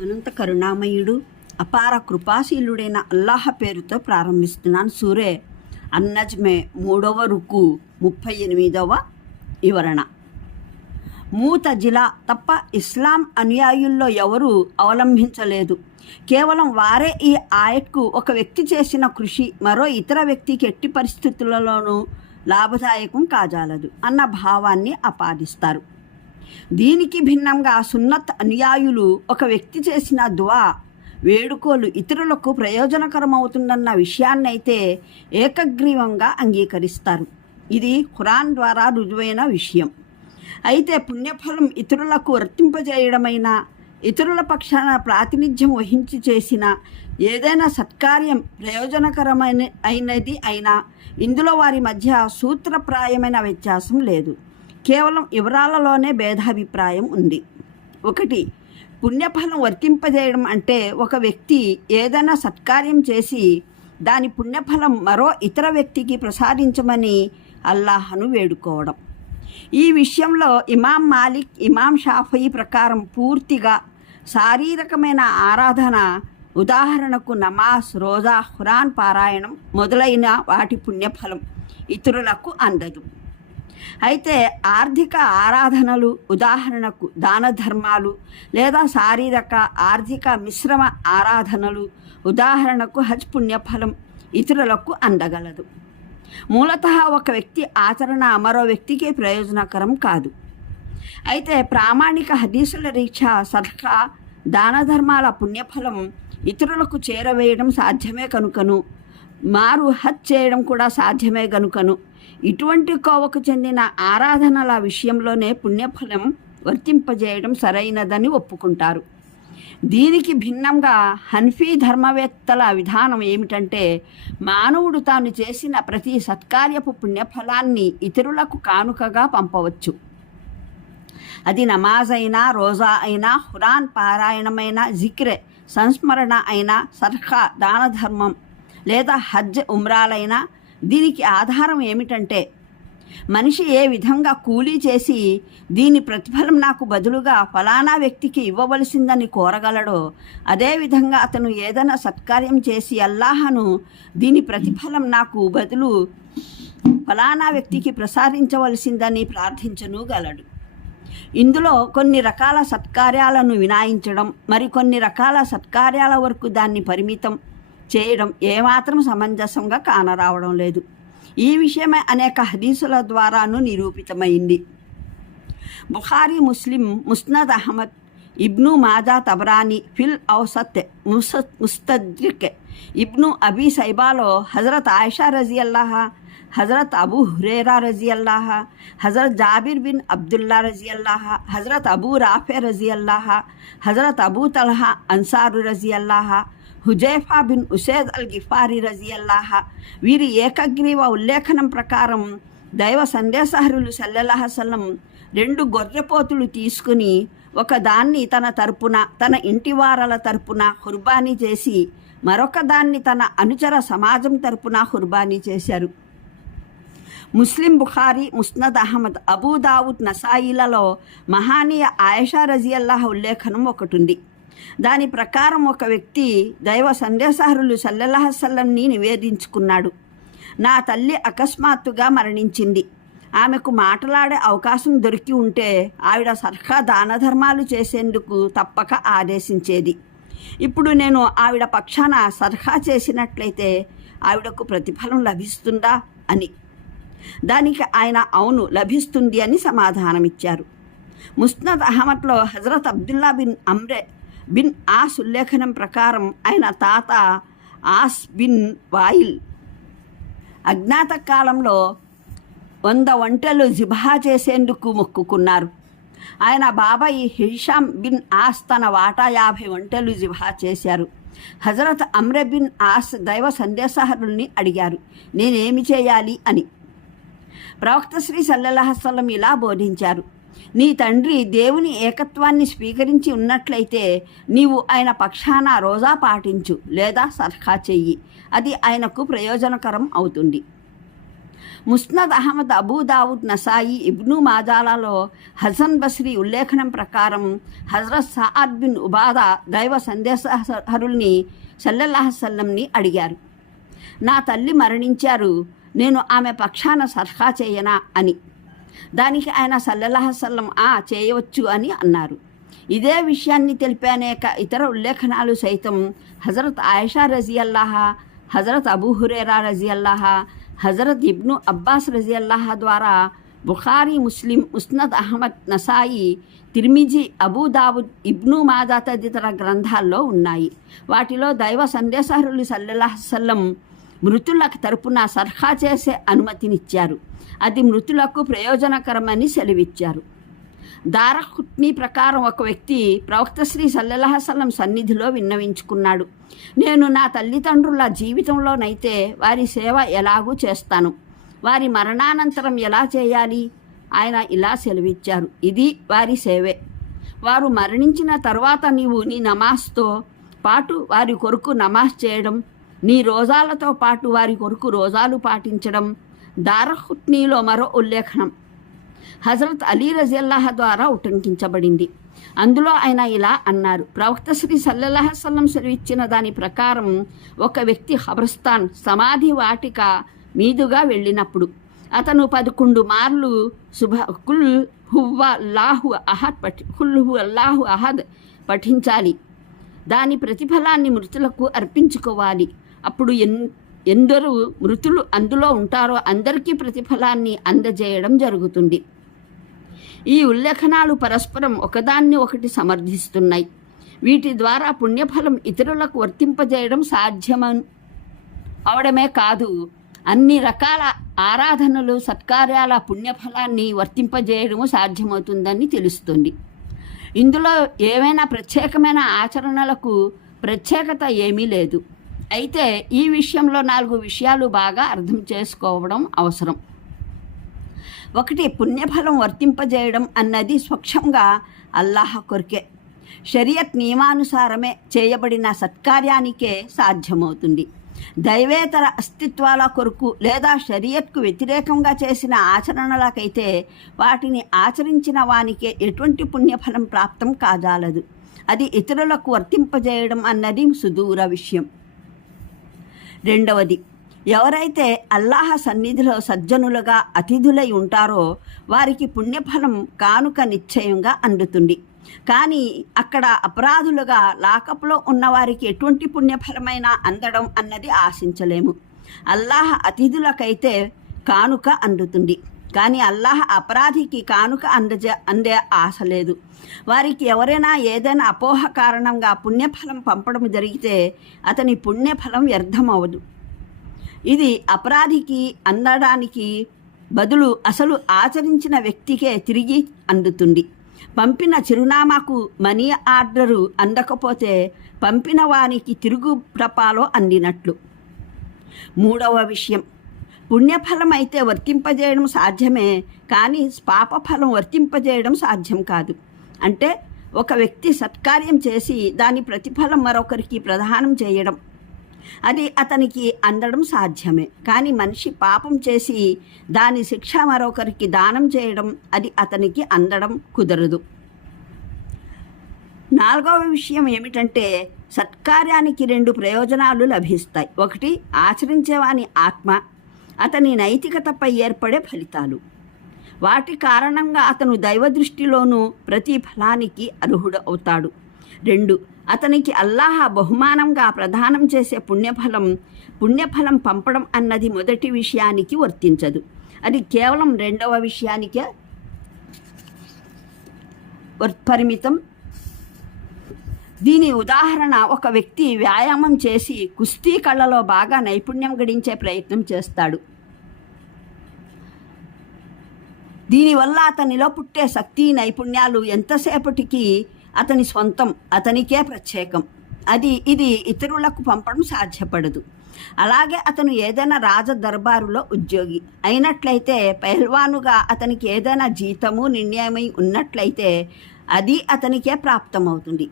అనంత కరుణామయుడు అపార కృపాశీలుడైన అల్లాహ్ పేరుతో ప్రారంభిస్తున్నాను. సూరే అన్నజ్మే 3వ రుకు 38వ వివరణ. మూతజిలా తప్ప ఇస్లాం అనుయాయుల్లో ఎవరూ అవలంబించలేదు. కేవలం వారే ఈ ఆయట్కు ఒక వ్యక్తి చేసిన కృషి మరో ఇతర వ్యక్తికి ఎట్టి పరిస్థితులలోనూ లాభదాయకం కాజాలదు అన్న భావాన్ని ఆపాదిస్తారు. దీనికి భిన్నంగా సున్నత్ అనుయాయులు ఒక వ్యక్తి చేసిన దువా వేడుకోలు ఇతరులకు ప్రయోజనకరమవుతుందన్న విషయాన్నైతే ఏకగ్రీవంగా అంగీకరిస్తారు. ఇది ఖురాన్ ద్వారా రుజువైన విషయం. అయితే పుణ్యఫలం ఇతరులకు వర్తింపజేయడమైనా ఇతరుల పక్షాన ప్రాతినిధ్యం వహించి చేసిన ఏదైనా సత్కార్యం అయినది అయినా ఇందులో వారి మధ్య సూత్రప్రాయమైన వ్యత్యాసం లేదు. కేవలం వివరాలలోనే భేదాభిప్రాయం ఉంది. 1. పుణ్యఫలం వర్తింపజేయడం అంటే ఒక వ్యక్తి ఏదైనా సత్కార్యం చేసి దాని పుణ్యఫలం మరో ఇతర వ్యక్తికి ప్రసాదించమని అల్లాహను వేడుకోవడం. ఈ విషయంలో ఇమాం మాలిక్, ఇమాం షాఫీ ప్రకారం పూర్తిగా శారీరకమైన ఆరాధన, ఉదాహరణకు నమాజ్, రోజా, ఖురాన్ పారాయణం మొదలైన వాటి పుణ్యఫలం ఇతరులకు అందదు. అయితే ఆర్థిక ఆరాధనలు, ఉదాహరణకు దాన ధర్మాలు లేదా శారీరక ఆర్థిక మిశ్రమ ఆరాధనలు, ఉదాహరణకు హజ్ పుణ్యఫలం ఇతరులకు అందగలదు. మూలతః ఒక వ్యక్తి ఆచరణ మరో వ్యక్తికి ప్రయోజనకరం కాదు. అయితే ప్రామాణిక హదీసుల రీత్యా సదకా, దాన ధర్మాల పుణ్యఫలం ఇతరులకు చేరవేయడం సాధ్యమే కనుకను, మారు హజ్ చేయడం కూడా సాధ్యమే కనుకను ఇటువంటి కోవకు చెందిన ఆరాధనల విషయంలోనే పుణ్యఫలం వర్తింపజేయడం సరైనదని ఒప్పుకుంటారు. దీనికి భిన్నంగా హన్ఫీ ధర్మవేత్తల విధానం ఏమిటంటే మానవుడు తాను చేసిన ప్రతి సత్కార్యపు పుణ్యఫలాన్ని ఇతరులకు కానుకగా పంపవచ్చు. అది నమాజ్ అయినా, రోజా అయినా, ఖురాన్ పారాయణమైన, జిక్రే సంస్మరణ అయినా, సదకా దాన ధర్మం లేదా హజ్ ఉమ్రాలైనా. దీనికి ఆధారం ఏమిటంటే మనిషి ఏ విధంగా కూలీ చేసి దీని ప్రతిఫలం నాకు బదులుగా ఫలానా వ్యక్తికి ఇవ్వవలసిందని కోరగలడో అదేవిధంగా అతను ఏదైనా సత్కార్యం చేసి అల్లాహను దీని ప్రతిఫలం నాకు బదులు ఫలానా వ్యక్తికి ప్రసాదించవలసిందని ప్రార్థించనుగలడు. ఇందులో కొన్ని రకాల సత్కార్యాలను వినాయించడం, మరికొన్ని రకాల సత్కార్యాల వరకు దాన్ని పరిమితం చేయడం ఏమాత్రం సమంజసంగా కానరావడం లేదు. ఈ విషయమే అనేక హదీసుల ద్వారాను నిరూపితమైంది. బుఖారీ, ముస్లిం, ముస్నద్ అహ్మద్, ఇబ్ను మాజా, తబరానీ, ఫిల్ ఔసత్, ముస్తద్రిక్, ఇబ్ను అబీ సైబాలో హజరత్ ఆయిషా రజియల్లాహ, హజరత్ అబూ హురైరా రజియల్లాహ, హజరత్ జాబిర్ బిన్ అబ్దుల్లా రజియల్లాహ, హజరత్ అబూ రాఫే రజియల్లాహ, హజరత్ అబూ తల్హా అన్సారు రజియల్లాహ, హుజైఫా బిన్ ఉసైద్ అల్ గిఫారీ రజియల్లాహ వీరి ఏకగ్రీవ ఉల్లేఖనం ప్రకారం దైవ సందేశహరులు సల్లల్లాహు అలైహి వసల్లం 2 గొర్రెపోతులు తీసుకుని ఒక దాన్ని తన తరపున, తన ఇంటివారల తరపున ఖుర్బానీ చేసి మరొక దాన్ని తన అనుచర సమాజం తరపున ఖుర్బానీ చేశారు. ముస్లిం, బుఖారీ, ముస్నద్ అహ్మద్, అబూ దావుద్, నసాయిలలో మహానీయ ఆయిషా రజియల్లాహ ఉల్లేఖనం ఒకటి ఉంది. దాని ప్రకారం ఒక వ్యక్తి దైవ సందేశహరులు సల్లల్లాహు అలైహి వసల్లంని నివేదించుకున్నాడు. నా తల్లి అకస్మాత్తుగా మరణించింది. ఆమెకు మాట్లాడే అవకాశం దొరికి ఉంటే ఆవిడ సదకా దాన ధర్మాలు చేసేందుకు తప్పక ఆదేశించేది. ఇప్పుడు నేను ఆవిడ పక్షాన సదకా చేసినట్లయితే ఆవిడకు ప్రతిఫలం లభిస్తుందా అని. దానికి ఆయన అవును లభిస్తుంది అని సమాధానమిచ్చారు. ముస్నద్ అహ్మద్లో హజరత్ అబ్దుల్లా బిన్ అమ్రే బిన్ ఆస్ ఉల్లేఖనం ప్రకారం ఆయన తాత ఆస్ బిన్ వాయిల్ అజ్ఞాత కాలంలో 100 ఒంటెలు జిబహా చేసేందుకు మొక్కుకున్నారు. ఆయన బాబాయి హిషామ్ బిన్ ఆస్ తన వాటా 50 ఒంటెలు జిబహా చేశారు. హజరత్ అమ్రే బిన్ ఆస్ దైవ సందేశహరుల్ని అడిగారు, నేనేమి చేయాలి అని. ప్రవక్త శ్రీ సల్లల్లాహు అలైహి వసల్లం ఇలా బోధించారు, నీ తండ్రి దేవుని ఏకత్వాన్ని స్వీకరించి ఉన్నట్లయితే నీవు ఆయన పక్షాన రోజా పాటించు లేదా సదకా చెయ్యి, అది ఆయనకు ప్రయోజనకరం అవుతుంది. ముస్నద్ అహ్మద్, అబూ దావుద్, నసాయి, ఇబ్ను మాజాలలో హసన్ బస్రీ ఉల్లేఖనం ప్రకారం హజరత్ సఅద్ బిన్ ఉబాదా దైవ సందేశహరుల్ని సల్లల్లాహు అలైహి వసల్లంని అడిగారు, నా తల్లి మరణించారు, నేను ఆమె పక్షాన సలహా చేయనా అని. దానికి ఆయన సల్లల్లాహు అలైహి వసల్లం చేయవచ్చు అని అన్నారు. ఇదే విషయాన్ని తెలిపే అనేక ఇతర ఉల్లేఖనాలు సైతం హజరత్ ఆయిషా రజియల్లాహా, హజరత్ అబూ హురైరా రజియల్లాహా, హజరత్ ఇబ్ను అబ్బాస్ రజియల్లాహా ద్వారా బుఖారీ, ముస్లిం, ముస్నద్ అహ్మద్, నసాయి, తిర్మిజీ, అబూ దావుద్, ఇబ్ను మాజా తదితర గ్రంథాల్లో ఉన్నాయి. వాటిలో దైవ సందేశహరులు సల్లల్లాహు అలైహి వసల్లం మృతులకు తరపున సలహా చేసే అనుమతినిచ్చారు. అది మృతులకు ప్రయోజనకరమని సెలవిచ్చారు. దారఖుత్నీ ప్రకారం ఒక వ్యక్తి ప్రవక్త శ్రీ సల్లల్లాహు అలైహి వసల్లం సన్నిధిలో విన్నవించుకున్నాడు, నేను నా తల్లిదండ్రుల జీవితంలోనైతే వారి సేవ ఎలాగూ చేస్తాను, వారి మరణానంతరం ఎలా చేయాలి? ఆయన ఇలా సెలవిచ్చారు, ఇది వారి సేవే. వారు మరణించిన తర్వాత నీవు నీ నమాజ్తో పాటు వారి కొరకు నమాజ్ చేయడం, నీ రోజాలతో పాటు వారి కొరకు రోజాలు పాటించడం. దారఖుత్నీలో మరో ఉల్లేఖనం హజరత్ అలీ రజియల్లాహ ద్వారా ఉటంకించబడింది. అందులో ఆయన ఇలా అన్నారు, ప్రవక్త శ్రీ సల్లల్లాహు అలైహి వసల్లం సెలవిచ్చిన దాని ప్రకారం ఒక వ్యక్తి ఖబర్స్థాన్ సమాధి వాటిక మీదుగా వెళ్ళినప్పుడు అతను 11 మార్లు కుల్ హువల్లాహు అహద్ పఠించాలి. దాని ప్రతిఫలాన్ని మృతులకు అర్పించుకోవాలి. అప్పుడు ఎందరూ మృతులు అందులో ఉంటారో అందరికీ ప్రతిఫలాన్ని అందజేయడం జరుగుతుంది. ఈ ఉల్లేఖనాలు పరస్పరం ఒకదాన్ని ఒకటి సమర్థిస్తున్నాయి. వీటి ద్వారా పుణ్యఫలం ఇతరులకు వర్తింపజేయడం సాధ్యమని అవడమే కాదు, అన్ని రకాల ఆరాధనలు, సత్కార్యాల పుణ్యఫలాన్ని వర్తింపజేయడము సాధ్యమవుతుందని తెలుస్తుంది. ఇందులో ఏవైనా ప్రత్యేకమైన ఆచరణలకు ప్రత్యేకత ఏమీ లేదు. అయితే ఈ విషయంలో 4 విషయాలు బాగా అర్థం చేసుకోవడం అవసరం. 1. పుణ్యఫలం వర్తింపజేయడం అన్నది స్వచ్ఛంగా అల్లాహ్ కొరకే. షరియత్ నియమానుసారమే చేయబడిన సత్కార్యానికే సాధ్యమవుతుంది. దైవేతర అస్తిత్వాల కొరకు లేదా షరియత్కు వ్యతిరేకంగా చేసిన ఆచరణలకైతే వాటిని ఆచరించిన వానికే ఎటువంటి పుణ్యఫలం ప్రాప్తం కాజాలదు. అది ఇతరులకు వర్తింపజేయడం అన్నది సుదూర విషయం. 2. ఎవరైతే అల్లాహ్ సన్నిధిలో సజ్జనులుగా అతిథులై ఉంటారో వారికి పుణ్యఫలం కానుక నిశ్చయంగా అందుతుంది. కానీ అక్కడ అపరాధులుగా లాకప్లో ఉన్నవారికి ఎటువంటి పుణ్యఫలమైనా అందడం అన్నది ఆశించలేము. అల్లాహ్ అతిథులకైతే కానుక అందుతుంది, కానీ అల్లాహ్ అపరాధికి కానుక అందే ఆశ లేదు. వారికి ఎవరైనా ఏదైనా అపోహ కారణంగా పుణ్యఫలం పంపడం జరిగితే అతని పుణ్యఫలం వ్యర్థం అవ్వదు. ఇది అపరాధికి అందడానికి బదులు అసలు ఆచరించిన వ్యక్తికే తిరిగి అందుతుంది. పంపిన చిరునామాకు మనీ ఆర్డరు అందకపోతే పంపిన వానికి తిరుగు ప్రపాలో అందినట్లు. 3వ విషయం, పుణ్యఫలం అయితే వర్తింపజేయడం సాధ్యమే, కానీ పాపఫలం వర్తింపజేయడం సాధ్యం కాదు. అంటే ఒక వ్యక్తి సత్కార్యం చేసి దాని ప్రతిఫలం మరొకరికి ప్రదానం చేయడం, అది అతనికి అందడం సాధ్యమే. కానీ మనిషి పాపం చేసి దాని శిక్ష మరొకరికి దానం చేయడం, అది అతనికి అందడం కుదరదు. 4వ విషయం ఏమిటంటే సత్కార్యానికి 2 ప్రయోజనాలు లభిస్తాయి. 1. ఆచరించేవాని ఆత్మ, అతని నైతికతపై ఏర్పడే ఫలితాలు. వాటి కారణంగా అతను దైవ దృష్టిలోనూ ప్రతి ఫలానికి అర్హుడు అవుతాడు. 2. అతనికి అల్లాహ్ బహుమానంగా ప్రదానం చేసే పుణ్యఫలం పంపడం అన్నది మొదటి విషయానికి వర్తించదు. అది కేవలం 2వ విషయానికే పరిమితం. దీని ఉదాహరణ, ఒక వ్యక్తి వ్యాయామం చేసి కుస్తీ కళలో బాగా నైపుణ్యం గడించే ప్రయత్నం చేస్తాడు. దీనివల్ల అతనిలో పుట్టే శక్తి, నైపుణ్యాలు ఎంతసేపటికి అతని స్వంతం, అతనికే ప్రత్యేకం. ఇది ఇతరులకు పంపడం సాధ్యపడదు. అలాగే అతను ఏదైనా రాజ దర్బారులో ఉద్యోగి అయినట్లయితే, పహల్వానుగా అతనికి ఏదైనా జీతము నిర్ణయమై ఉన్నట్లయితే అది అతనికే ప్రాప్తమవుతుంది.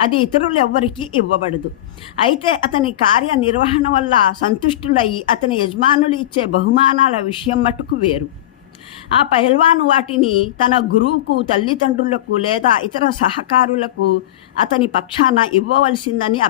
అది ఇతరులు ఎవ్వరికీ ఇవ్వబడదు. అయితే అతని కార్యనిర్వహణ వల్ల సంతుష్టులయ్యి అతని యజమానులు ఇచ్చే బహుమానాల విషయం మటుకు వేరు. ఆ పహల్వాను వాటిని తన గురువుకు, తల్లిదండ్రులకు లేదా ఇతర సహకారులకు అతని పక్షాన ఇవ్వవలసిందని